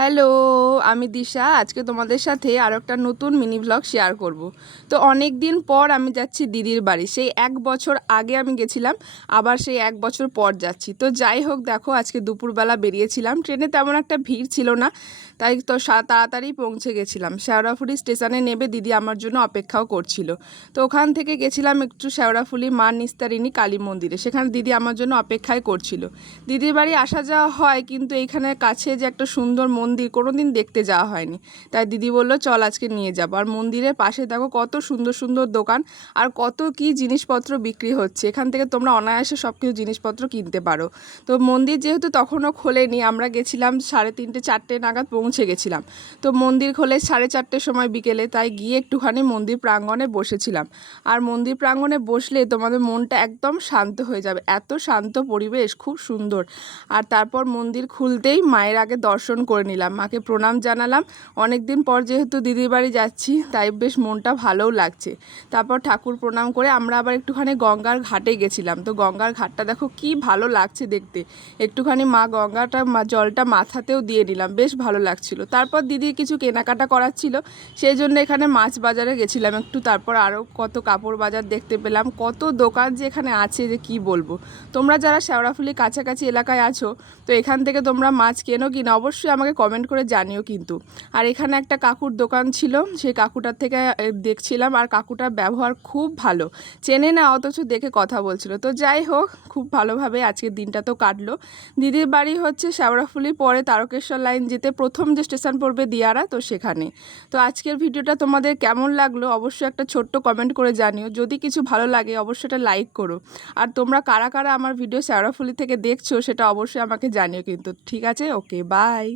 Hello, আমি দিশা। আজকে তোমাদের সাথে আর একটা নতুন মিনি ব্লগ শেয়ার করব। তো অনেক দিন পর আমি যাচ্ছি দিদির বাড়ি। সেই এক বছর আগে আমি গেছিলাম, আবার সেই এক বছর পর যাচ্ছি। তো যাই হোক, দেখো, আজকে দুপুরবেলা বেরিয়েছিলাম। ট্রেনে তেমন একটা ভিড় ছিল না, তাই তো তাড়াতাড়ি পৌঁছে গেছিলাম। শেওড়াফুলি স্টেশনে নেবে দিদি আমার জন্য অপেক্ষাও করছিল। তো ওখান থেকে গেছিলাম একটু শেওড়াফুলি মা নিস্তারিণী কালী মন্দিরে। সেখানে দিদি আমার জন্য অপেক্ষায় করছিল। দিদির বাড়ি আসা যাওয়া হয়, কিন্তু এইখানে কাছে যে একটা সুন্দর মন্দির কোনো দিন দেখতে যাওয়া হয়নি। তাই দিদি বলল, চল আজকে নিয়ে যাব। আর মন্দিরের পাশে দেখো কত সুন্দর সুন্দর দোকান আর কত কি জিনিসপত্র বিক্রি হচ্ছে। এখান থেকে তোমরা অনায়াসে সব কিছু জিনিসপত্র কিনতে পারো। তো মন্দির যেহেতু তখনও খোলেনি, আমরা গেছিলাম সাড়ে তিনটে, চারটে নাগাদ পৌঁছে গেছিলাম। তো মন্দির খোলে সাড়ে চারটের সময় বিকেলে, তাই গিয়ে একটুখানি মন্দির প্রাঙ্গণে বসেছিলাম। আর মন্দির প্রাঙ্গণে বসলে তোমাদের মনটা একদম শান্ত হয়ে যাবে। এত শান্ত পরিবেশ, খুব সুন্দর। আর তারপর মন্দির খুলতেই মায়ের আগে দর্শন করে নিলাম। মাকে প্রণাম জানালাম। অনেক দিন পর যেহেতু দিদির বাড়ি যাচ্ছি, তাই বেশ মনটা ভালোও লাগছে। তারপর ঠাকুর প্রণাম করে আমরা আবার একটুখানি গঙ্গার ঘাটে গেছিলাম। তো গঙ্গার ঘাটটা দেখো কি ভালো লাগছে দেখতে। একটুখানি মা গঙ্গাটা জলটা মাথাতেও দিয়ে নিলাম। বেশ ভালো লাগছিল। তারপর দিদি কিছু কেনাকাটা করার ছিল সেই জন্য এখানে মাছ বাজারে গেছিলাম একটু। তারপর আরও কত কাপড় বাজার দেখতে পেলাম। কত দোকান যে এখানে আছে যে কি বলব। তোমরা যারা শেওড়াফুলি কাছাকাছি এলাকায় আছো, তো এখান থেকে তোমরা মাছ কেনো কিনা অবশ্যই আমাকে কমেন্ট করে জানিও কিন্তু। আর এখানে একটা কাকুর দোকান ছিল, সেই কাকুটার থেকে দেখছিলাম আর কাকুটার ব্যবহার খুব ভালো। চেনে না, অথচ দেখে কথা বলছিল। তো যাই হোক, খুব ভালোভাবে আজকের দিনটা তো কাটলো। দিদির বাড়ি হচ্ছে শেওড়াফুলি পরে তারকেশ্বর লাইন যেতে প্রথম যে স্টেশন পড়বে দিয়ারা, তো সেখানে। তো আজকের ভিডিওটা তোমাদের কেমন লাগল, অবশ্যই একটা ছোট্ট কমেন্ট করে জানিও। যদি কিছু ভালো লাগে, অবশ্যই এটা লাইক করো। আর তোমরা কারা কারা আমার ভিডিও শেওড়াফুলি থেকে দেখছ, সেটা অবশ্যই আমাকে জানিও কিন্তু। ঠিক আছে? Okay bye